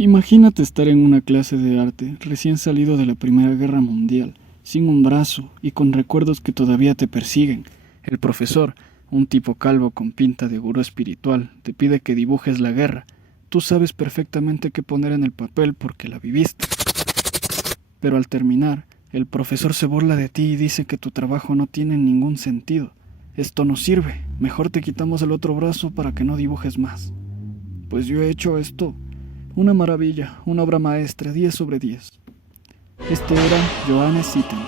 Imagínate estar en una clase de arte, recién salido de la Primera Guerra Mundial, sin un brazo y con recuerdos que todavía te persiguen. El profesor, un tipo calvo con pinta de gurú espiritual, te pide que dibujes la guerra. Tú sabes perfectamente qué poner en el papel porque la viviste. Pero al terminar, el profesor se burla de ti y dice que tu trabajo no tiene ningún sentido. Esto no sirve, mejor te quitamos el otro brazo para que no dibujes más. Pues yo he hecho esto. Una maravilla, una obra maestra, 10 sobre 10. Este era Johannes Itten,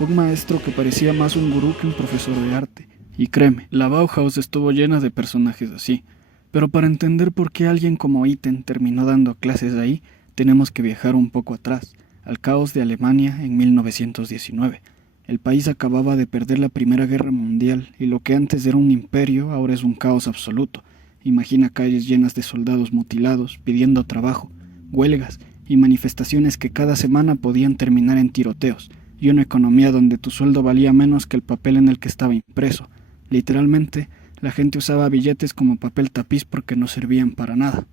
un maestro que parecía más un gurú que un profesor de arte. Y créeme, la Bauhaus estuvo llena de personajes así. Pero para entender por qué alguien como Itten terminó dando clases ahí, tenemos que viajar un poco atrás, al caos de Alemania en 1919. El país acababa de perder la Primera Guerra Mundial y lo que antes era un imperio ahora es un caos absoluto. Imagina calles llenas de soldados mutilados, pidiendo trabajo, huelgas y manifestaciones que cada semana podían terminar en tiroteos, y una economía donde tu sueldo valía menos que el papel en el que estaba impreso. Literalmente, la gente usaba billetes como papel tapiz porque no servían para nada.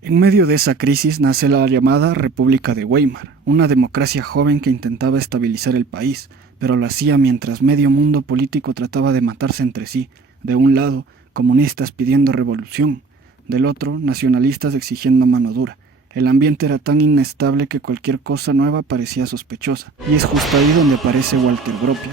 En medio de esa crisis nace la llamada República de Weimar, una democracia joven que intentaba estabilizar el país, pero lo hacía mientras medio mundo político trataba de matarse entre sí. De un lado, comunistas pidiendo revolución, del otro, nacionalistas exigiendo mano dura. El ambiente era tan inestable que cualquier cosa nueva parecía sospechosa, y es justo ahí donde aparece Walter Gropius.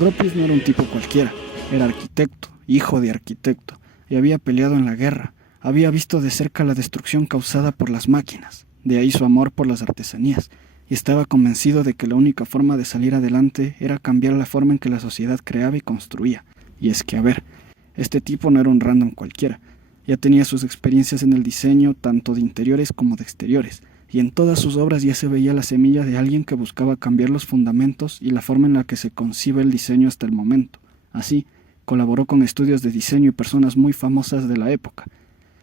Gropius no era un tipo cualquiera, era arquitecto, hijo de arquitecto, y había peleado en la guerra, había visto de cerca la destrucción causada por las máquinas, de ahí su amor por las artesanías, y estaba convencido de que la única forma de salir adelante era cambiar la forma en que la sociedad creaba y construía. Y es que, a ver, este tipo no era un random cualquiera, ya tenía sus experiencias en el diseño tanto de interiores como de exteriores, y en todas sus obras ya se veía la semilla de alguien que buscaba cambiar los fundamentos y la forma en la que se concibe el diseño hasta el momento. Así, colaboró con estudios de diseño y personas muy famosas de la época,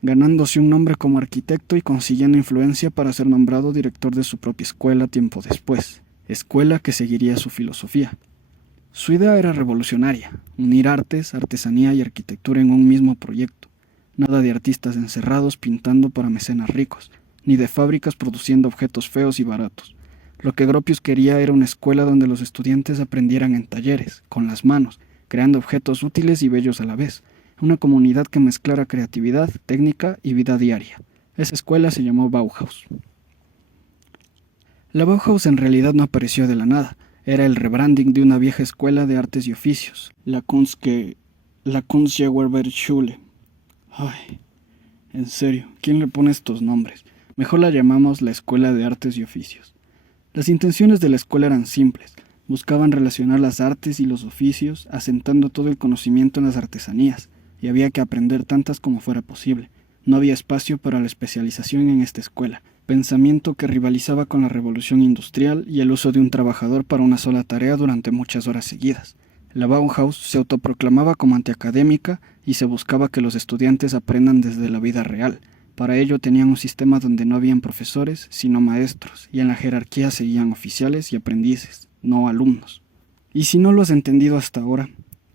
ganándose un nombre como arquitecto y consiguiendo influencia para ser nombrado director de su propia escuela tiempo después, escuela que seguiría su filosofía. Su idea era revolucionaria, unir artes, artesanía y arquitectura en un mismo proyecto. Nada de artistas encerrados pintando para mecenas ricos, ni de fábricas produciendo objetos feos y baratos. Lo que Gropius quería era una escuela donde los estudiantes aprendieran en talleres, con las manos, creando objetos útiles y bellos a la vez. Una comunidad que mezclara creatividad, técnica y vida diaria. Esa escuela se llamó Bauhaus. La Bauhaus en realidad no apareció de la nada. Era el rebranding de una vieja escuela de artes y oficios, la Kunstgewerbeschule. Ay, en serio, ¿quién le pone estos nombres? Mejor la llamamos la Escuela de Artes y Oficios. Las intenciones de la escuela eran simples. Buscaban relacionar las artes y los oficios, asentando todo el conocimiento en las artesanías, y había que aprender tantas como fuera posible. No había espacio para la especialización en esta escuela, pensamiento que rivalizaba con la revolución industrial y el uso de un trabajador para una sola tarea durante muchas horas seguidas. La Bauhaus se autoproclamaba como antiacadémica y se buscaba que los estudiantes aprendan desde la vida real. Para ello tenían un sistema donde no habían profesores, sino maestros, y en la jerarquía seguían oficiales y aprendices, no alumnos. Y si no lo has entendido hasta ahora,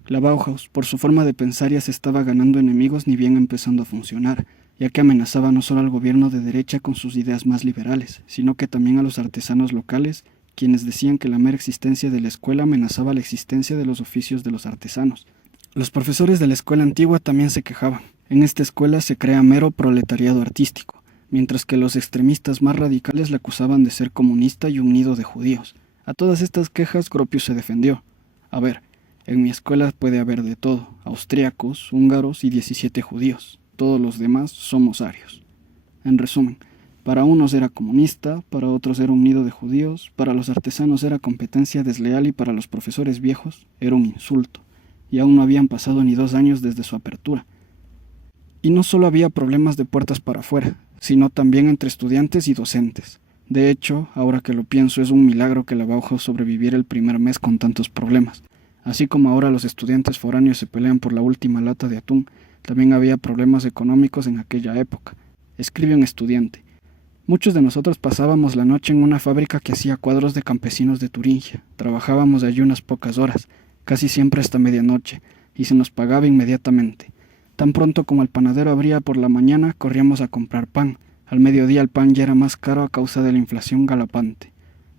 la Bauhaus, por su forma de pensar, ya se estaba ganando enemigos ni bien empezando a funcionar, ya que amenazaba no solo al gobierno de derecha con sus ideas más liberales, sino que también a los artesanos locales, quienes decían que la mera existencia de la escuela amenazaba la existencia de los oficios de los artesanos. Los profesores de la escuela antigua también se quejaban. En esta escuela se crea mero proletariado artístico, mientras que los extremistas más radicales la acusaban de ser comunista y un nido de judíos. A todas estas quejas Gropius se defendió. A ver, en mi escuela puede haber de todo, austríacos, húngaros y 17 judíos. Todos los demás somos arios. En resumen, para unos era comunista, para otros era un nido de judíos, para los artesanos era competencia desleal y para los profesores viejos era un insulto. Y aún no habían pasado ni 2 años desde su apertura. Y no solo había problemas de puertas para afuera, sino también entre estudiantes y docentes. De hecho, ahora que lo pienso, es un milagro que la Bauhaus sobreviviera el primer mes con tantos problemas. Así como ahora los estudiantes foráneos se pelean por la última lata de atún, también había problemas económicos en aquella época. Escribe un estudiante. Muchos de nosotros pasábamos la noche en una fábrica que hacía cuadros de campesinos de Turingia. Trabajábamos allí unas pocas horas, casi siempre hasta medianoche, y se nos pagaba inmediatamente. Tan pronto como el panadero abría por la mañana, corríamos a comprar pan, Al mediodía el pan ya era más caro a causa de la inflación galopante.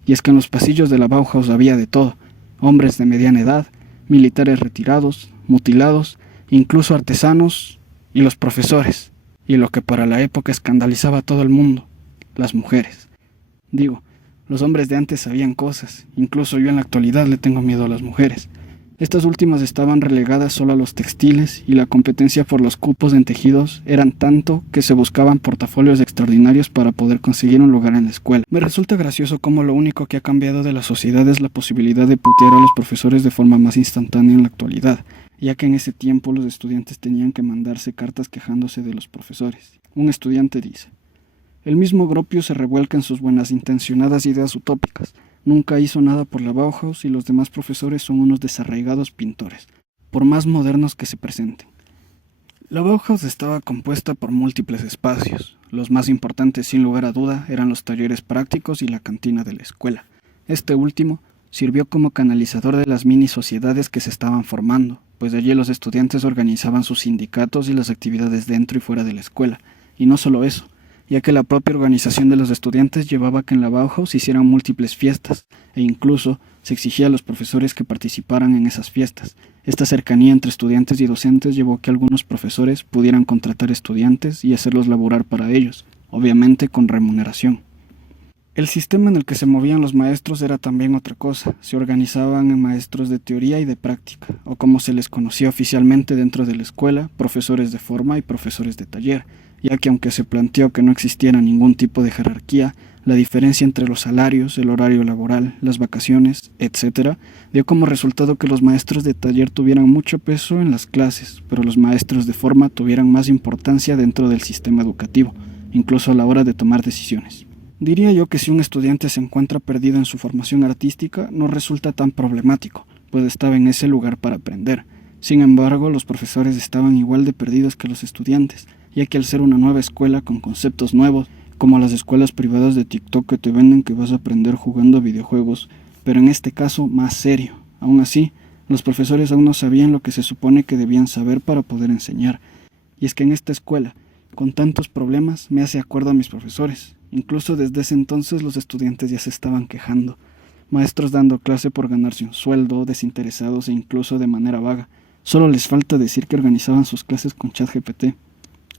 Y es que en los pasillos de la Bauhaus había de todo: hombres de mediana edad, militares retirados, mutilados, incluso artesanos y los profesores. Y lo que para la época escandalizaba a todo el mundo: las mujeres. Digo, los hombres de antes sabían cosas, incluso yo en la actualidad le tengo miedo a las mujeres. Estas últimas estaban relegadas solo a los textiles y la competencia por los cupos en tejidos eran tanto que se buscaban portafolios extraordinarios para poder conseguir un lugar en la escuela. Me resulta gracioso cómo lo único que ha cambiado de la sociedad es la posibilidad de putear a los profesores de forma más instantánea en la actualidad, ya que en ese tiempo los estudiantes tenían que mandarse cartas quejándose de los profesores. Un estudiante dice: el mismo Gropius se revuelca en sus buenas intencionadas ideas utópicas. Nunca hizo nada por la Bauhaus y los demás profesores son unos desarraigados pintores, por más modernos que se presenten. La Bauhaus estaba compuesta por múltiples espacios. Los más importantes, sin lugar a duda, eran los talleres prácticos y la cantina de la escuela. Este último sirvió como canalizador de las mini sociedades que se estaban formando, pues allí los estudiantes organizaban sus sindicatos y las actividades dentro y fuera de la escuela. Y no solo eso, ya que la propia organización de los estudiantes llevaba a que en la Bauhaus se hicieran múltiples fiestas, e incluso se exigía a los profesores que participaran en esas fiestas. Esta cercanía entre estudiantes y docentes llevó a que algunos profesores pudieran contratar estudiantes y hacerlos laborar para ellos, obviamente con remuneración. El sistema en el que se movían los maestros era también otra cosa. Se organizaban en maestros de teoría y de práctica, o como se les conocía oficialmente dentro de la escuela, profesores de forma y profesores de taller, ya que aunque se planteó que no existiera ningún tipo de jerarquía, la diferencia entre los salarios, el horario laboral, las vacaciones, etc., dio como resultado que los maestros de taller tuvieran mucho peso en las clases, pero los maestros de forma tuvieran más importancia dentro del sistema educativo, incluso a la hora de tomar decisiones. Diría yo que si un estudiante se encuentra perdido en su formación artística, no resulta tan problemático, pues estaba en ese lugar para aprender. Sin embargo, los profesores estaban igual de perdidos que los estudiantes, ya que al ser una nueva escuela con conceptos nuevos, como las escuelas privadas de TikTok que te venden que vas a aprender jugando videojuegos, pero en este caso más serio. Aún así, los profesores aún no sabían lo que se supone que debían saber para poder enseñar. Y es que en esta escuela, con tantos problemas, me hace acuerdo a mis profesores. Incluso desde ese entonces los estudiantes ya se estaban quejando. Maestros dando clase por ganarse un sueldo, desinteresados e incluso de manera vaga. Solo les falta decir que organizaban sus clases con ChatGPT.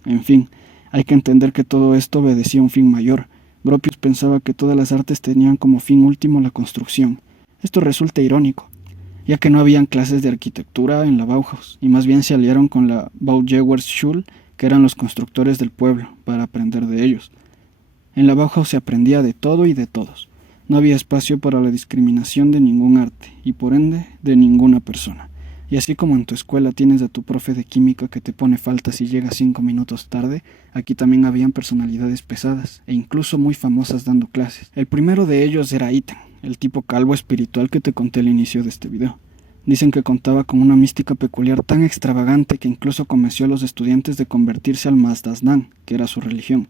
En fin, hay que entender que todo esto obedecía a un fin mayor. Gropius pensaba que todas las artes tenían como fin último la construcción. Esto resulta irónico, ya que no habían clases de arquitectura en la Bauhaus, y más bien se aliaron con la Baugewerksschule, que eran los constructores del pueblo, para aprender de ellos. En la Bauhaus se aprendía de todo y de todos. No había espacio para la discriminación de ningún arte, y por ende, de ninguna persona. Y así como en tu escuela tienes a tu profe de química que te pone faltas si llega 5 minutos tarde, aquí también habían personalidades pesadas e incluso muy famosas dando clases. El primero de ellos era Iten, el tipo calvo espiritual que te conté al inicio de este video. Dicen que contaba con una mística peculiar tan extravagante que incluso convenció a los estudiantes de convertirse al Mazdasnan, que era su religión.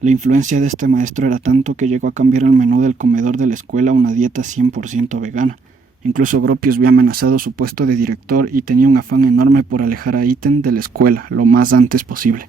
La influencia de este maestro era tanto que llegó a cambiar el menú del comedor de la escuela a una dieta 100% vegana. Incluso Gropius vio amenazado su puesto de director y tenía un afán enorme por alejar a Iten de la escuela lo más antes posible.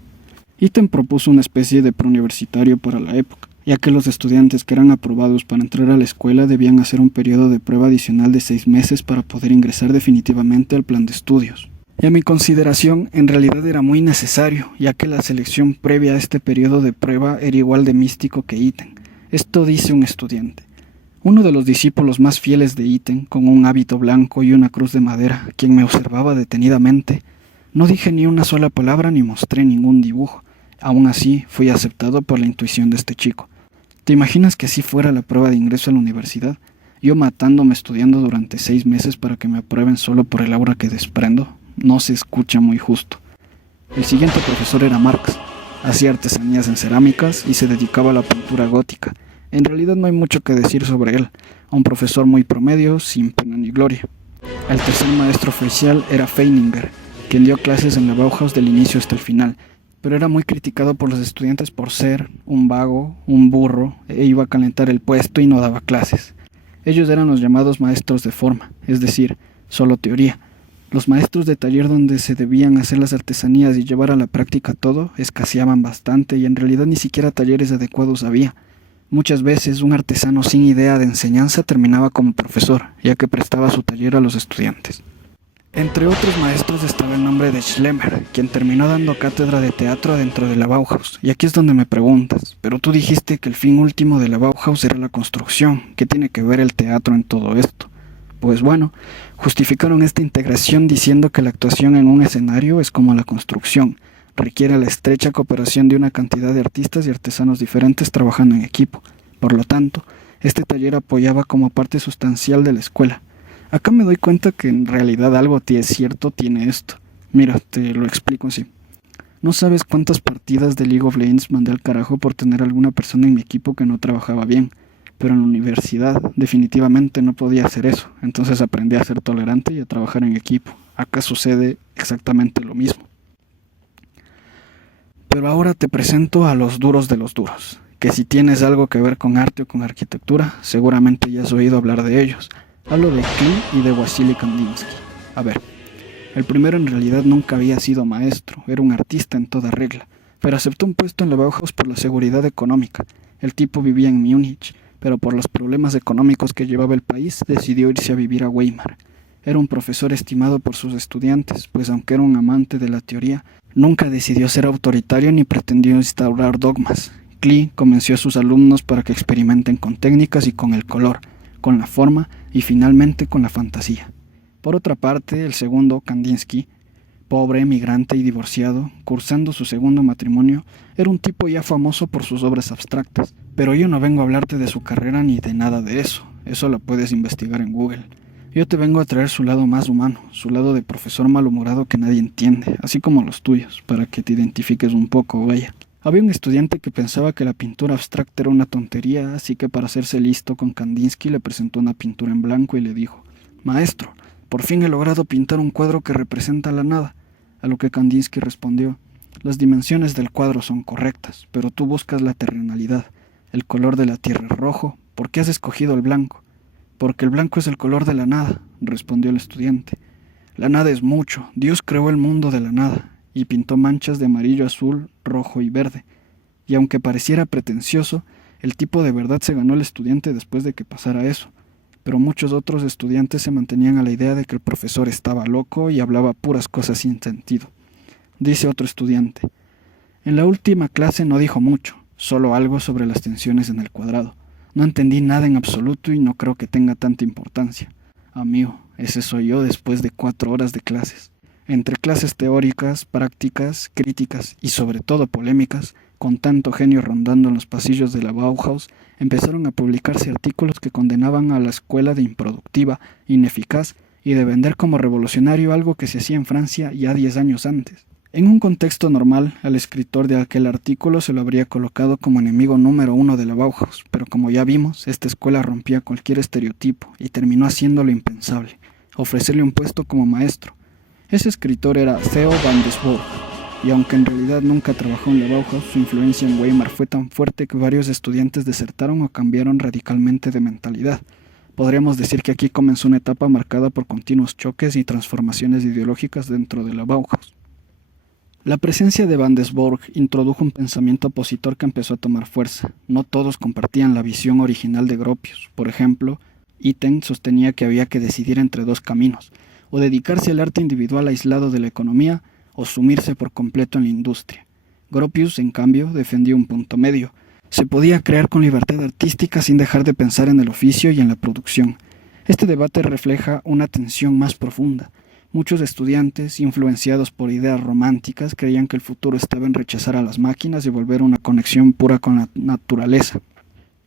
Iten propuso una especie de preuniversitario para la época, ya que los estudiantes que eran aprobados para entrar a la escuela debían hacer un periodo de prueba adicional de 6 meses para poder ingresar definitivamente al plan de estudios. Y a mi consideración, en realidad era muy necesario, ya que la selección previa a este periodo de prueba era igual de místico que Iten. Esto dice un estudiante. Uno de los discípulos más fieles de Iten, con un hábito blanco y una cruz de madera, quien me observaba detenidamente, no dije ni una sola palabra ni mostré ningún dibujo. Aún así, fui aceptado por la intuición de este chico. ¿Te imaginas que así fuera la prueba de ingreso a la universidad? Yo matándome estudiando durante 6 meses para que me aprueben solo por el aura que desprendo. No se escucha muy justo. El siguiente profesor era Marx. Hacía artesanías en cerámicas y se dedicaba a la pintura gótica. En realidad no hay mucho que decir sobre él, un profesor muy promedio, sin pena ni gloria. El tercer maestro oficial era Feininger, quien dio clases en la Bauhaus del inicio hasta el final, pero era muy criticado por los estudiantes por ser un vago, un burro, e iba a calentar el puesto y no daba clases. Ellos eran los llamados maestros de forma, es decir, solo teoría. Los maestros de taller donde se debían hacer las artesanías y llevar a la práctica todo escaseaban bastante y en realidad ni siquiera talleres adecuados había. Muchas veces un artesano sin idea de enseñanza terminaba como profesor, ya que prestaba su taller a los estudiantes. Entre otros maestros estaba el nombre de Schlemmer, quien terminó dando cátedra de teatro dentro de la Bauhaus. Y aquí es donde me preguntas, pero tú dijiste que el fin último de la Bauhaus era la construcción. ¿Qué tiene que ver el teatro en todo esto? Pues bueno, justificaron esta integración diciendo que la actuación en un escenario es como la construcción. Requiere la estrecha cooperación de una cantidad de artistas y artesanos diferentes trabajando en equipo. Por lo tanto, este taller apoyaba como parte sustancial de la escuela. Acá me doy cuenta que en realidad algo cierto tiene esto. Mira, te lo explico así. No sabes cuántas partidas de League of Legends mandé al carajo por tener alguna persona en mi equipo que no trabajaba bien. Pero en la universidad definitivamente no podía hacer eso. Entonces aprendí a ser tolerante y a trabajar en equipo. Acá sucede exactamente lo mismo. Pero ahora te presento a los duros de los duros. Que si tienes algo que ver con arte o con arquitectura, seguramente ya has oído hablar de ellos. Hablo de Klee y de Wassily Kandinsky. A ver, el primero en realidad nunca había sido maestro, era un artista en toda regla, pero aceptó un puesto en la Bauhaus por la seguridad económica. El tipo vivía en Múnich, pero por los problemas económicos que llevaba el país, decidió irse a vivir a Weimar. Era un profesor estimado por sus estudiantes, pues aunque era un amante de la teoría, nunca decidió ser autoritario ni pretendió instaurar dogmas. Klee convenció a sus alumnos para que experimenten con técnicas y con el color, con la forma y finalmente con la fantasía. Por otra parte, el segundo, Kandinsky, pobre, emigrante y divorciado, cursando su segundo matrimonio, era un tipo ya famoso por sus obras abstractas. Pero yo no vengo a hablarte de su carrera ni de nada de eso, eso lo puedes investigar en Google. Yo te vengo a traer su lado más humano, su lado de profesor malhumorado que nadie entiende, así como los tuyos, para que te identifiques un poco, vaya. Había un estudiante que pensaba que la pintura abstracta era una tontería, así que para hacerse listo con Kandinsky le presentó una pintura en blanco y le dijo: «Maestro, por fin he logrado pintar un cuadro que representa la nada». A lo que Kandinsky respondió: «Las dimensiones del cuadro son correctas, pero tú buscas la terrenalidad. El color de la tierra es rojo. ¿Por qué has escogido el blanco?» «Porque el blanco es el color de la nada», respondió el estudiante. «La nada es mucho. Dios creó el mundo de la nada», y pintó manchas de amarillo, azul, rojo y verde. Y aunque pareciera pretencioso, el tipo de verdad se ganó al estudiante después de que pasara eso. Pero muchos otros estudiantes se mantenían a la idea de que el profesor estaba loco y hablaba puras cosas sin sentido. Dice otro estudiante: «En la última clase no dijo mucho, solo algo sobre las tensiones en el cuadrado. No entendí nada en absoluto y no creo que tenga tanta importancia». Amigo, ese soy yo después de 4 horas de clases. Entre clases teóricas, prácticas, críticas y sobre todo polémicas, con tanto genio rondando en los pasillos de la Bauhaus, empezaron a publicarse artículos que condenaban a la escuela de improductiva, ineficaz y de vender como revolucionario algo que se hacía en Francia ya 10 años antes. En un contexto normal, al escritor de aquel artículo se lo habría colocado como enemigo número 1 de la Bauhaus, pero como ya vimos, esta escuela rompía cualquier estereotipo y terminó haciendo lo impensable: ofrecerle un puesto como maestro. Ese escritor era Theo van Doesburg, y aunque en realidad nunca trabajó en la Bauhaus, su influencia en Weimar fue tan fuerte que varios estudiantes desertaron o cambiaron radicalmente de mentalidad. Podríamos decir que aquí comenzó una etapa marcada por continuos choques y transformaciones ideológicas dentro de la Bauhaus. La presencia de Van Doesburg introdujo un pensamiento opositor que empezó a tomar fuerza. No todos compartían la visión original de Gropius. Por ejemplo, Itten sostenía que había que decidir entre 2 caminos: o dedicarse al arte individual aislado de la economía, o sumirse por completo en la industria. Gropius, en cambio, defendió un punto medio: se podía crear con libertad artística sin dejar de pensar en el oficio y en la producción. Este debate refleja una tensión más profunda. Muchos estudiantes, influenciados por ideas románticas, creían que el futuro estaba en rechazar a las máquinas y volver a una conexión pura con la naturaleza,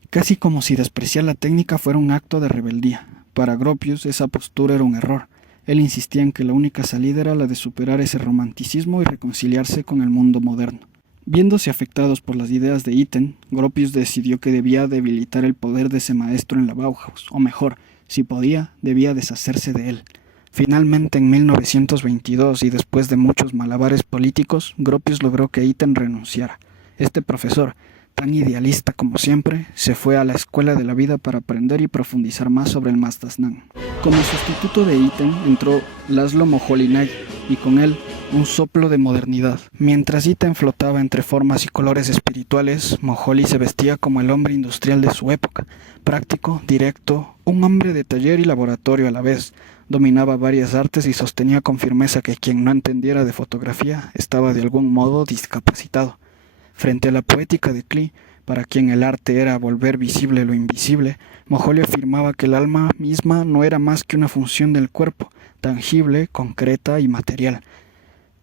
casi como si despreciar la técnica fuera un acto de rebeldía. Para Gropius, esa postura era un error. Él insistía en que la única salida era la de superar ese romanticismo y reconciliarse con el mundo moderno. Viéndose afectados por las ideas de Itten, Gropius decidió que debía debilitar el poder de ese maestro en la Bauhaus, o mejor, si podía, debía deshacerse de él. Finalmente, en 1922, y después de muchos malabares políticos, Gropius logró que Itten renunciara. Este profesor, Tan idealista como siempre, se fue a la escuela de la vida para aprender y profundizar más sobre el Mazdasnan. Como sustituto de Iten entró Laszlo Moholy-Nagy y con él un soplo de modernidad. Mientras Iten flotaba entre formas y colores espirituales, Moholy se vestía como el hombre industrial de su época, práctico, directo, un hombre de taller y laboratorio a la vez. Dominaba varias artes y sostenía con firmeza que quien no entendiera de fotografía estaba de algún modo discapacitado. Frente a la poética de Klee, para quien el arte era volver visible lo invisible, Moholy afirmaba que el alma misma no era más que una función del cuerpo, tangible, concreta y material.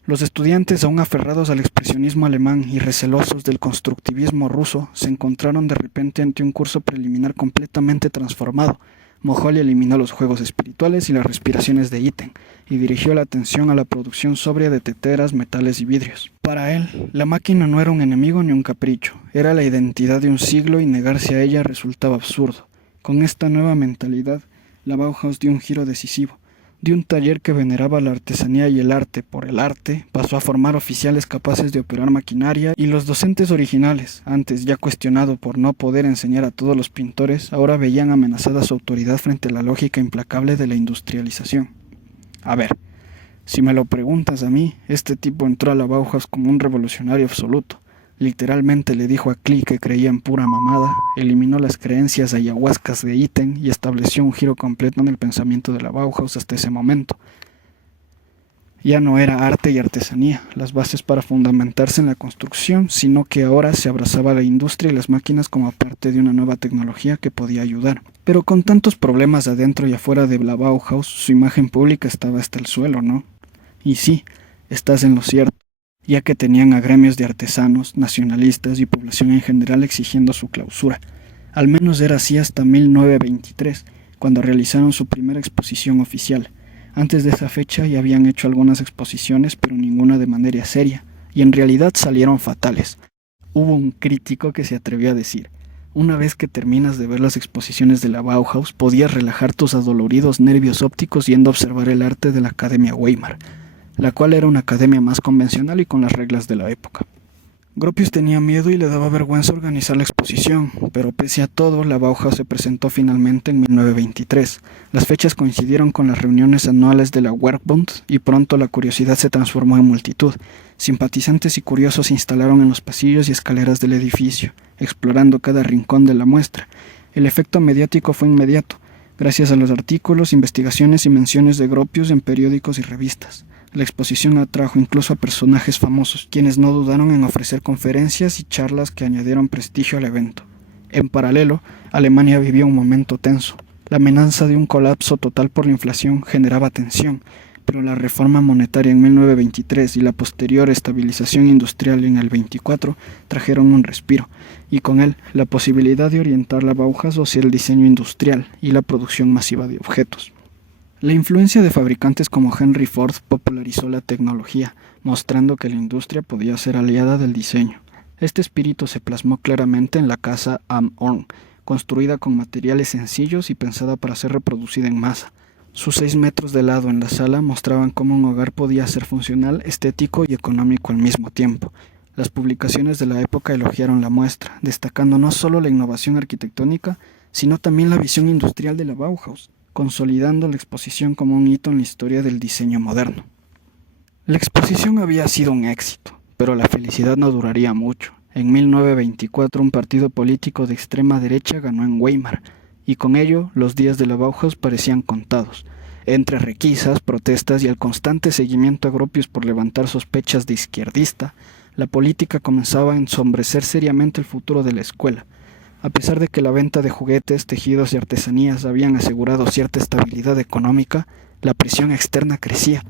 Los estudiantes, aún aferrados al expresionismo alemán y recelosos del constructivismo ruso, se encontraron de repente ante un curso preliminar completamente transformado. Moholy eliminó los juegos espirituales y las respiraciones de Iten, y dirigió la atención a la producción sobria de teteras, metales y vidrios. Para él, la máquina no era un enemigo ni un capricho, era la identidad de un siglo y negarse a ella resultaba absurdo. Con esta nueva mentalidad, la Bauhaus dio un giro decisivo. De un taller que veneraba la artesanía y el arte por el arte, pasó a formar oficiales capaces de operar maquinaria, y los docentes originales, antes ya cuestionado por no poder enseñar a todos los pintores, ahora veían amenazada su autoridad frente a la lógica implacable de la industrialización. A ver, si me lo preguntas a mí, este tipo entró a la Bauhaus como un revolucionario absoluto. Literalmente le dijo a Klee que creía en pura mamada, eliminó las creencias ayahuascas de Iten y estableció un giro completo en el pensamiento de la Bauhaus hasta ese momento. Ya no era arte y artesanía, las bases para fundamentarse en la construcción, sino que ahora se abrazaba la industria y las máquinas como parte de una nueva tecnología que podía ayudar. Pero con tantos problemas adentro y afuera de la Bauhaus, su imagen pública estaba hasta el suelo, ¿no? Y sí, estás en lo cierto, ya que tenían a gremios de artesanos, nacionalistas y población en general exigiendo su clausura. Al menos era así hasta 1923, cuando realizaron su primera exposición oficial. Antes de esa fecha ya habían hecho algunas exposiciones, pero ninguna de manera seria, y en realidad salieron fatales. Hubo un crítico que se atrevió a decir: una vez que terminas de ver las exposiciones de la Bauhaus, podías relajar tus adoloridos nervios ópticos yendo a observar el arte de la Academia Weimar, la cual era una academia más convencional y con las reglas de la época. Gropius tenía miedo y le daba vergüenza organizar la exposición, pero pese a todo, la Bauhaus se presentó finalmente en 1923. Las fechas coincidieron con las reuniones anuales de la Werkbund y pronto la curiosidad se transformó en multitud. Simpatizantes y curiosos se instalaron en los pasillos y escaleras del edificio, explorando cada rincón de la muestra. El efecto mediático fue inmediato, gracias a los artículos, investigaciones y menciones de Gropius en periódicos y revistas. La exposición atrajo incluso a personajes famosos, quienes no dudaron en ofrecer conferencias y charlas que añadieron prestigio al evento. En paralelo, Alemania vivía un momento tenso. La amenaza de un colapso total por la inflación generaba tensión, pero la reforma monetaria en 1923 y la posterior estabilización industrial en el 24 trajeron un respiro, y con él la posibilidad de orientar la Bauhaus hacia el diseño industrial y la producción masiva de objetos. La influencia de fabricantes como Henry Ford popularizó la tecnología, mostrando que la industria podía ser aliada del diseño. Este espíritu se plasmó claramente en la casa Am Orn, construida con materiales sencillos y pensada para ser reproducida en masa. Sus 6 metros de lado en la sala mostraban cómo un hogar podía ser funcional, estético y económico al mismo tiempo. Las publicaciones de la época elogiaron la muestra, destacando no solo la innovación arquitectónica, sino también la visión industrial de la Bauhaus, consolidando la exposición como un hito en la historia del diseño moderno. La exposición había sido un éxito, pero la felicidad no duraría mucho. En 1924 un partido político de extrema derecha ganó en Weimar, y con ello los días de la Bauhaus parecían contados. Entre requisas, protestas y el constante seguimiento a Gropius por levantar sospechas de izquierdista, la política comenzaba a ensombrecer seriamente el futuro de la escuela. A pesar de que la venta de juguetes, tejidos y artesanías habían asegurado cierta estabilidad económica, la presión externa crecía.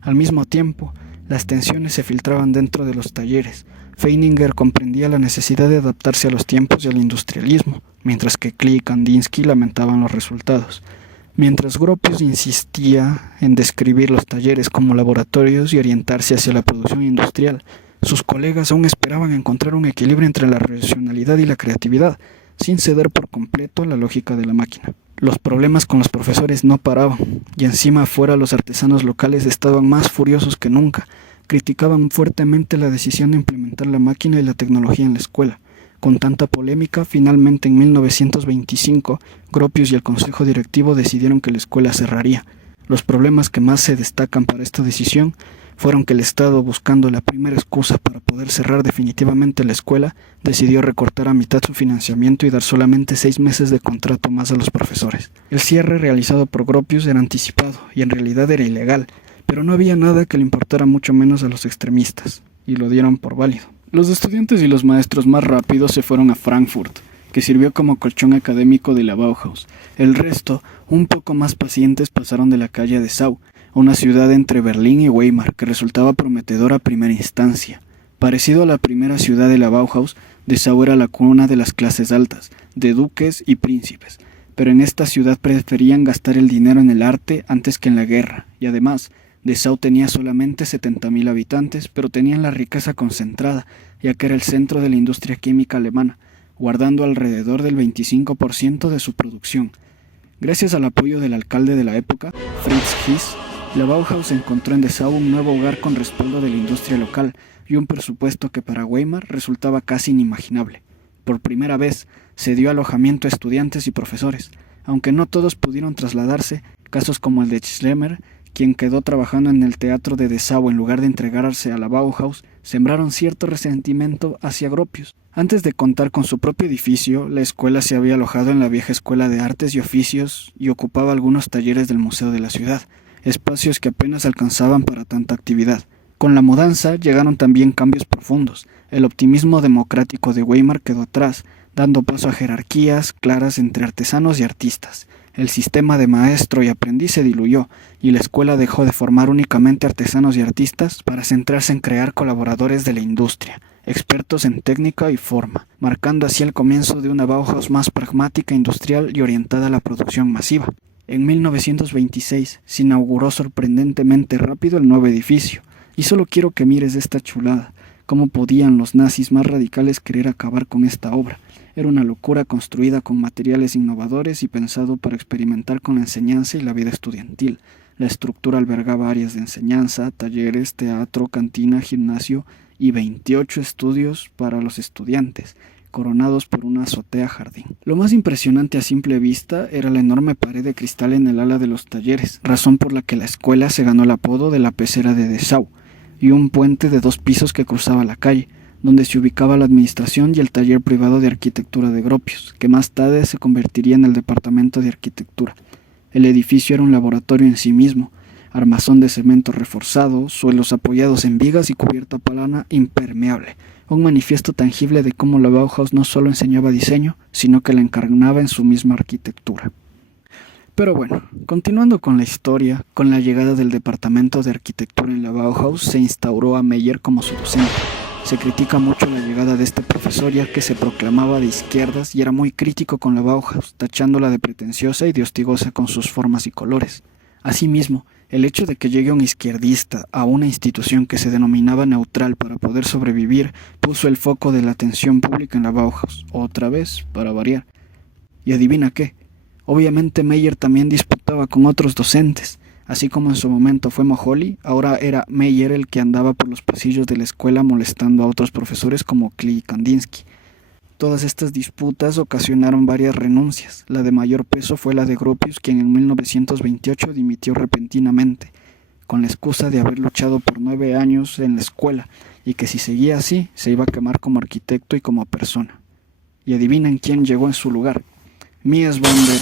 Al mismo tiempo, las tensiones se filtraban dentro de los talleres. Feininger comprendía la necesidad de adaptarse a los tiempos y al industrialismo, mientras que Klee y Kandinsky lamentaban los resultados. Mientras Gropius insistía en describir los talleres como laboratorios y orientarse hacia la producción industrial, sus colegas aún esperaban encontrar un equilibrio entre la racionalidad y la creatividad, sin ceder por completo a la lógica de la máquina. Los problemas con los profesores no paraban, y encima afuera los artesanos locales estaban más furiosos que nunca. Criticaban fuertemente la decisión de implementar la máquina y la tecnología en la escuela. Con tanta polémica, finalmente en 1925, Gropius y el consejo directivo decidieron que la escuela cerraría. Los problemas que más se destacan para esta decisión fueron que el Estado, buscando la primera excusa para poder cerrar definitivamente la escuela, decidió recortar a mitad su financiamiento y dar solamente 6 meses de contrato más a los profesores. El cierre realizado por Gropius era anticipado y en realidad era ilegal, pero no había nada que le importara mucho menos a los extremistas, y lo dieron por válido. Los estudiantes y los maestros más rápidos se fueron a Frankfurt, que sirvió como colchón académico de la Bauhaus. El resto, un poco más pacientes, pasaron de la calle a Dessau, una ciudad entre Berlín y Weimar que resultaba prometedora a primera instancia. Parecido a la primera ciudad de la Bauhaus, Dessau era la cuna de las clases altas, de duques y príncipes, pero en esta ciudad preferían gastar el dinero en el arte antes que en la guerra, y además, Dessau tenía solamente 70.000 habitantes, pero tenían la riqueza concentrada, ya que era el centro de la industria química alemana, guardando alrededor del 25% de su producción. Gracias al apoyo del alcalde de la época, Fritz Hiss, la Bauhaus encontró en Dessau un nuevo hogar con respaldo de la industria local y un presupuesto que para Weimar resultaba casi inimaginable. Por primera vez se dio alojamiento a estudiantes y profesores, aunque no todos pudieron trasladarse. Casos como el de Schlemmer, quien quedó trabajando en el teatro de Dessau en lugar de entregarse a la Bauhaus, sembraron cierto resentimiento hacia Gropius. Antes de contar con su propio edificio, la escuela se había alojado en la vieja Escuela de Artes y Oficios y ocupaba algunos talleres del museo de la ciudad, espacios que apenas alcanzaban para tanta actividad. Con la mudanza llegaron también cambios profundos. El optimismo democrático de Weimar quedó atrás, dando paso a jerarquías claras entre artesanos y artistas. El sistema de maestro y aprendiz se diluyó, y la escuela dejó de formar únicamente artesanos y artistas para centrarse en crear colaboradores de la industria, expertos en técnica y forma, marcando así el comienzo de una Bauhaus más pragmática, industrial y orientada a la producción masiva. En 1926 se inauguró sorprendentemente rápido el nuevo edificio, y solo quiero que mires esta chulada. ¿Cómo podían los nazis más radicales querer acabar con esta obra? Era una locura construida con materiales innovadores y pensado para experimentar con la enseñanza y la vida estudiantil. La estructura albergaba áreas de enseñanza, talleres, teatro, cantina, gimnasio y 28 estudios para los estudiantes, coronados por una azotea jardín. Lo más impresionante a simple vista era la enorme pared de cristal en el ala de los talleres, razón por la que la escuela se ganó el apodo de la pecera de Dessau, y un puente de 2 pisos que cruzaba la calle, donde se ubicaba la administración y el taller privado de arquitectura de Gropius, que más tarde se convertiría en el departamento de arquitectura. El edificio era un laboratorio en sí mismo, armazón de cemento reforzado, suelos apoyados en vigas y cubierta plana impermeable, un manifiesto tangible de cómo la Bauhaus no solo enseñaba diseño, sino que la encarnaba en su misma arquitectura. Pero bueno, continuando con la historia, con la llegada del departamento de arquitectura en la Bauhaus se instauró a Meyer como su docente. Se critica mucho la llegada de este profesor, ya que se proclamaba de izquierdas y era muy crítico con la Bauhaus, tachándola de pretenciosa y de hostigosa con sus formas y colores. Asimismo, el hecho de que llegue un izquierdista a una institución que se denominaba neutral para poder sobrevivir puso el foco de la atención pública en la Bauhaus, otra vez, para variar. Y adivina qué, obviamente Meyer también disputaba con otros docentes. Así como en su momento fue Moholy, ahora era Meyer el que andaba por los pasillos de la escuela molestando a otros profesores como Klee y Kandinsky. Todas estas disputas ocasionaron varias renuncias. La de mayor peso fue la de Gropius, quien en 1928 dimitió repentinamente, con la excusa de haber luchado por 9 años en la escuela y que si seguía así se iba a quemar como arquitecto y como persona. Y adivinen quién llegó en su lugar. Mies van der...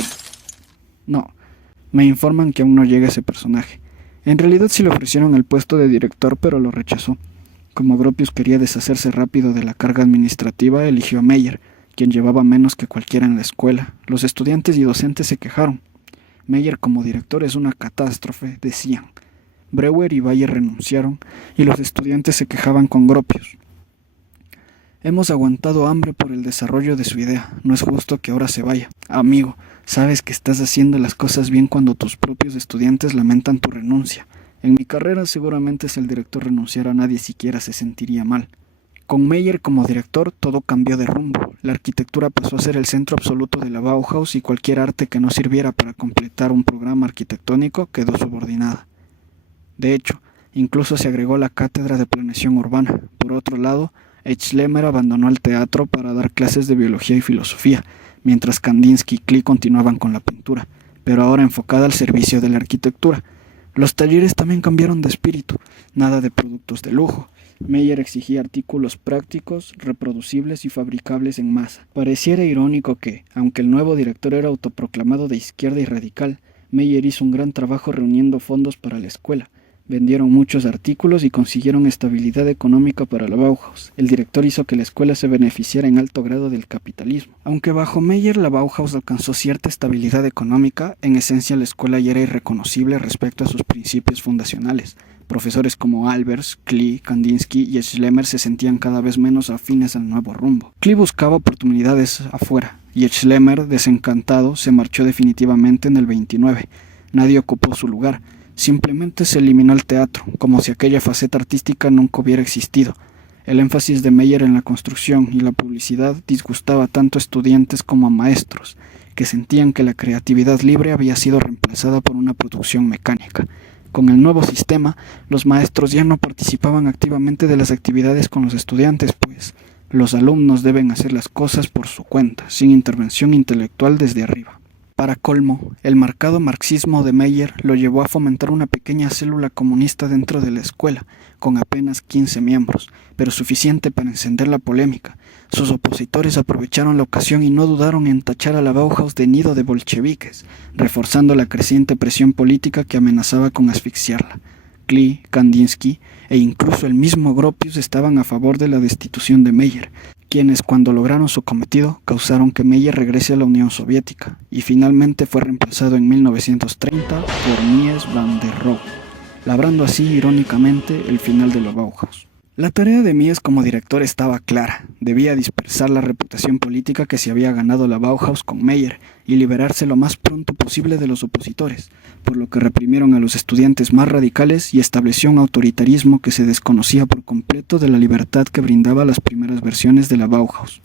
No, me informan que aún no llega ese personaje. En realidad sí le ofrecieron el puesto de director, pero lo rechazó. Como Gropius quería deshacerse rápido de la carga administrativa, eligió a Meyer, quien llevaba menos que cualquiera en la escuela. Los estudiantes y docentes se quejaron. Meyer como director es una catástrofe, decían. Breuer y Bayer renunciaron, y los estudiantes se quejaban con Gropius. Hemos aguantado hambre por el desarrollo de su idea. No es justo que ahora se vaya. Amigo, sabes que estás haciendo las cosas bien cuando tus propios estudiantes lamentan tu renuncia. En mi carrera seguramente si el director renunciara nadie siquiera se sentiría mal. Con Meyer como director todo cambió de rumbo. La arquitectura pasó a ser el centro absoluto de la Bauhaus y cualquier arte que no sirviera para completar un programa arquitectónico quedó subordinada. De hecho, incluso se agregó la cátedra de planeación urbana. Por otro lado, Schlemmer abandonó el teatro para dar clases de biología y filosofía, mientras Kandinsky y Klee continuaban con la pintura, pero ahora enfocada al servicio de la arquitectura. Los talleres también cambiaron de espíritu, nada de productos de lujo. Meyer exigía artículos prácticos, reproducibles y fabricables en masa. Pareciera irónico que, aunque el nuevo director era autoproclamado de izquierda y radical, Meyer hizo un gran trabajo reuniendo fondos para la escuela. Vendieron muchos artículos y consiguieron estabilidad económica para la Bauhaus. El director hizo que la escuela se beneficiara en alto grado del capitalismo. Aunque bajo Meyer la Bauhaus alcanzó cierta estabilidad económica, en esencia la escuela ya era irreconocible respecto a sus principios fundacionales. Profesores como Albers, Klee, Kandinsky y Schlemmer se sentían cada vez menos afines al nuevo rumbo. Klee buscaba oportunidades afuera, y Schlemmer, desencantado, se marchó definitivamente en el 29. Nadie ocupó su lugar. Simplemente se eliminó el teatro, como si aquella faceta artística nunca hubiera existido. El énfasis de Meyer en la construcción y la publicidad disgustaba tanto a estudiantes como a maestros, que sentían que la creatividad libre había sido reemplazada por una producción mecánica. Con el nuevo sistema, los maestros ya no participaban activamente de las actividades con los estudiantes, pues los alumnos deben hacer las cosas por su cuenta, sin intervención intelectual desde arriba. Para colmo, el marcado marxismo de Meyer lo llevó a fomentar una pequeña célula comunista dentro de la escuela, con apenas 15 miembros, pero suficiente para encender la polémica. Sus opositores aprovecharon la ocasión y no dudaron en tachar a la Bauhaus de nido de bolcheviques, reforzando la creciente presión política que amenazaba con asfixiarla. Klee, Kandinsky e incluso el mismo Gropius estaban a favor de la destitución de Meyer, quienes cuando lograron su cometido causaron que Meyer regrese a la Unión Soviética y finalmente fue reemplazado en 1930 por Mies van der Rohe, labrando así irónicamente el final de la Bauhaus. La tarea de Mies como director estaba clara: debía dispersar la reputación política que se había ganado la Bauhaus con Meyer y liberarse lo más pronto posible de los opositores, por lo que reprimieron a los estudiantes más radicales y estableció un autoritarismo que se desconocía por completo de la libertad que brindaba las primeras versiones de la Bauhaus.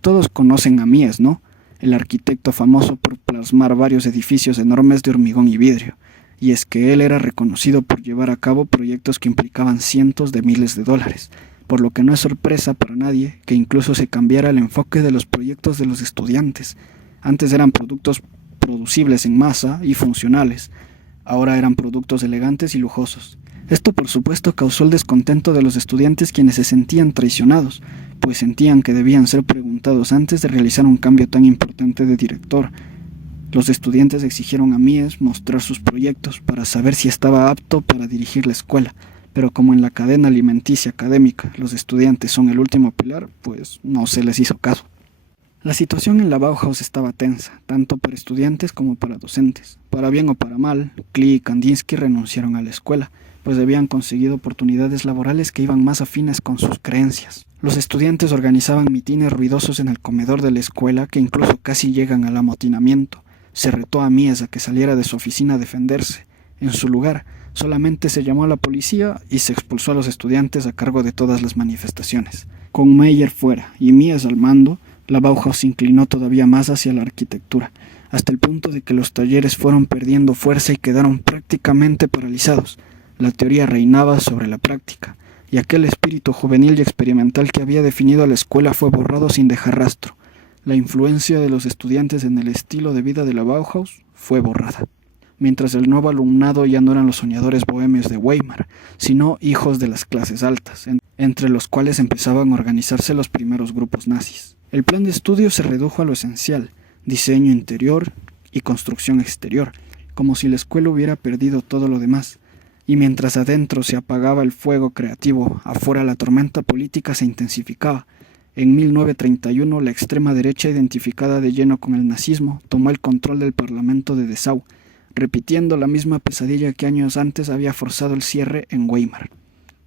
Todos conocen a Mies, ¿no? El arquitecto famoso por plasmar varios edificios enormes de hormigón y vidrio. Y es que él era reconocido por llevar a cabo proyectos que implicaban cientos de miles de dólares, por lo que no es sorpresa para nadie que incluso se cambiara el enfoque de los proyectos de los estudiantes. Antes eran productos producibles en masa y funcionales, ahora eran productos elegantes y lujosos. Esto por supuesto causó el descontento de los estudiantes, quienes se sentían traicionados, pues sentían que debían ser preguntados antes de realizar un cambio tan importante de director. Los estudiantes exigieron a Mies mostrar sus proyectos para saber si estaba apto para dirigir la escuela, pero como en la cadena alimenticia académica los estudiantes son el último pilar, pues no se les hizo caso. La situación en la Bauhaus estaba tensa, tanto para estudiantes como para docentes. Para bien o para mal, Klee y Kandinsky renunciaron a la escuela, pues habían conseguido oportunidades laborales que iban más afines con sus creencias. Los estudiantes organizaban mitines ruidosos en el comedor de la escuela que incluso casi llegan al amotinamiento. Se retó a Mies a que saliera de su oficina a defenderse. En su lugar, solamente se llamó a la policía y se expulsó a los estudiantes a cargo de todas las manifestaciones. Con Meyer fuera y Mies al mando, la Bauhaus se inclinó todavía más hacia la arquitectura, hasta el punto de que los talleres fueron perdiendo fuerza y quedaron prácticamente paralizados. La teoría reinaba sobre la práctica, y aquel espíritu juvenil y experimental que había definido a la escuela fue borrado sin dejar rastro. La influencia de los estudiantes en el estilo de vida de la Bauhaus fue borrada, mientras el nuevo alumnado ya no eran los soñadores bohemios de Weimar, sino hijos de las clases altas, entre los cuales empezaban a organizarse los primeros grupos nazis. El plan de estudio se redujo a lo esencial: diseño interior y construcción exterior, como si la escuela hubiera perdido todo lo demás. Y mientras adentro se apagaba el fuego creativo, afuera la tormenta política se intensificaba. En 1931, la extrema derecha, identificada de lleno con el nazismo, tomó el control del Parlamento de Dessau, repitiendo la misma pesadilla que años antes había forzado el cierre en Weimar.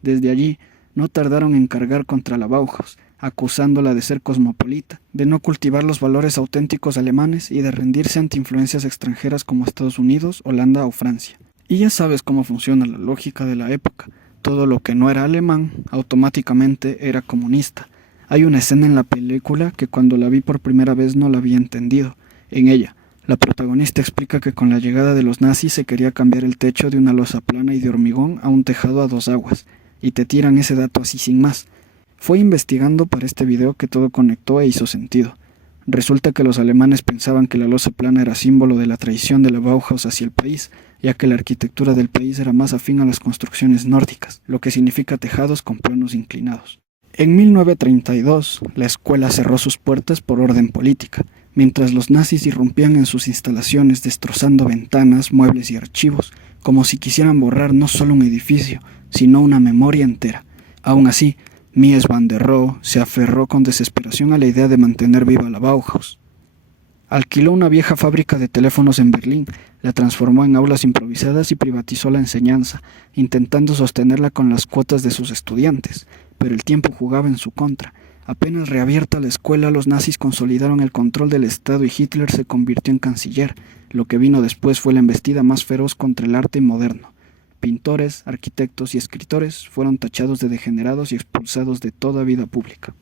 Desde allí, no tardaron en cargar contra la Bauhaus, acusándola de ser cosmopolita, de no cultivar los valores auténticos alemanes y de rendirse ante influencias extranjeras como Estados Unidos, Holanda o Francia. Y ya sabes cómo funciona la lógica de la época: todo lo que no era alemán automáticamente era comunista. Hay una escena en la película que cuando la vi por primera vez no la había entendido. En ella, la protagonista explica que con la llegada de los nazis se quería cambiar el techo de una losa plana y de hormigón a un tejado a dos aguas, y te tiran ese dato así sin más. Fue investigando para este video que todo conectó e hizo sentido. Resulta que los alemanes pensaban que la losa plana era símbolo de la traición de la Bauhaus hacia el país, ya que la arquitectura del país era más afín a las construcciones nórdicas, lo que significa tejados con planos inclinados. En 1932, la escuela cerró sus puertas por orden política, mientras los nazis irrumpían en sus instalaciones destrozando ventanas, muebles y archivos, como si quisieran borrar no solo un edificio, sino una memoria entera. Aún así, Mies van der Rohe se aferró con desesperación a la idea de mantener viva la Bauhaus. Alquiló una vieja fábrica de teléfonos en Berlín, la transformó en aulas improvisadas y privatizó la enseñanza, intentando sostenerla con las cuotas de sus estudiantes, pero el tiempo jugaba en su contra. Apenas reabierta la escuela, los nazis consolidaron el control del Estado y Hitler se convirtió en canciller. Lo que vino después fue la embestida más feroz contra el arte moderno. Pintores, arquitectos y escritores fueron tachados de degenerados y expulsados de toda vida pública.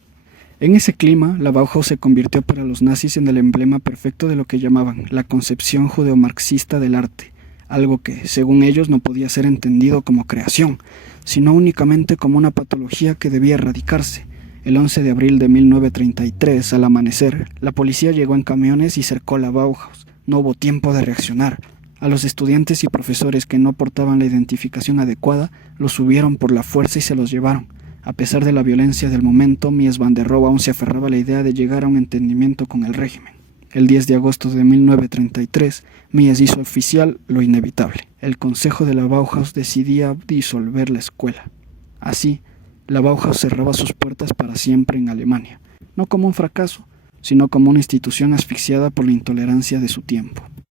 En ese clima, la Bauhaus se convirtió para los nazis en el emblema perfecto de lo que llamaban la concepción judeomarxista del arte, algo que, según ellos, no podía ser entendido como creación, sino únicamente como una patología que debía erradicarse. El 11 de abril de 1933, al amanecer, la policía llegó en camiones y cercó la Bauhaus. No hubo tiempo de reaccionar. A los estudiantes y profesores que no portaban la identificación adecuada, los subieron por la fuerza y se los llevaron. A pesar de la violencia del momento, Mies van der Rohe aún se aferraba a la idea de llegar a un entendimiento con el régimen. El 10 de agosto de 1933, Mies hizo oficial lo inevitable. El Consejo de la Bauhaus decidía disolver la escuela. Así, la Bauhaus cerraba sus puertas para siempre en Alemania, no como un fracaso, sino como una institución asfixiada por la intolerancia de su tiempo.